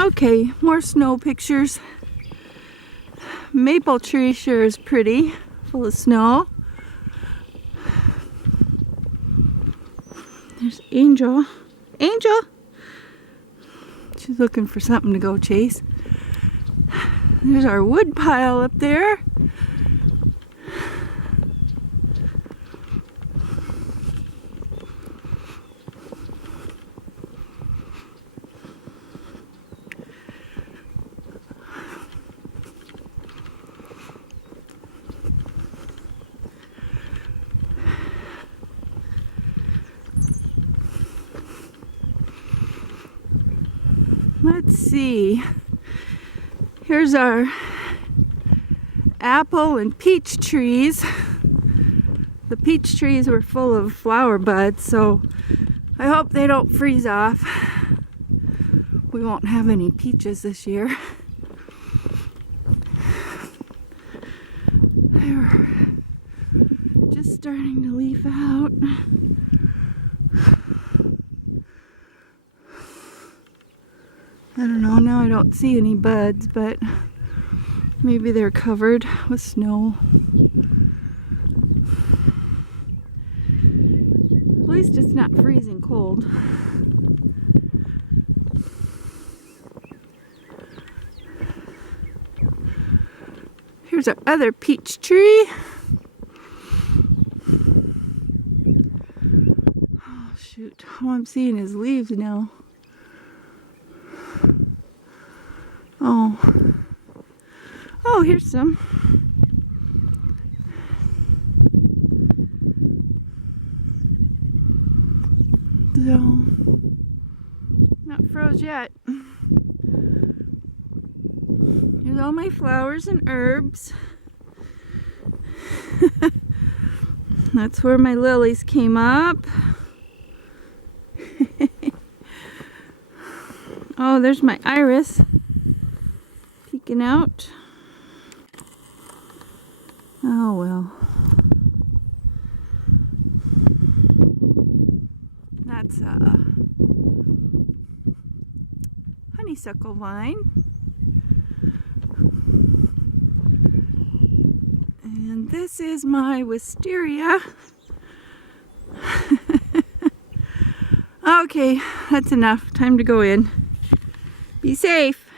Okay, more snow pictures. Maple tree sure is pretty, full of snow. There's Angel. Angel! She's looking for something to go chase. There's our wood pile up there. Let's see. Here's our apple and peach trees. The peach trees were full of flower buds, so I hope they don't freeze off. We won't have any peaches this year. They're just starting to leaf out. I don't know, now I don't see any buds, but maybe they're covered with snow. At least it's not freezing cold. Here's our other peach tree. Oh shoot, all I'm seeing is leaves now. Oh, here's some. So, not froze yet. Here's all my flowers and herbs. That's where my lilies came up. Oh, there's my iris peeking out. Oh well. That's a honeysuckle vine. And this is my wisteria. Okay, that's enough. Time to go in. Be safe.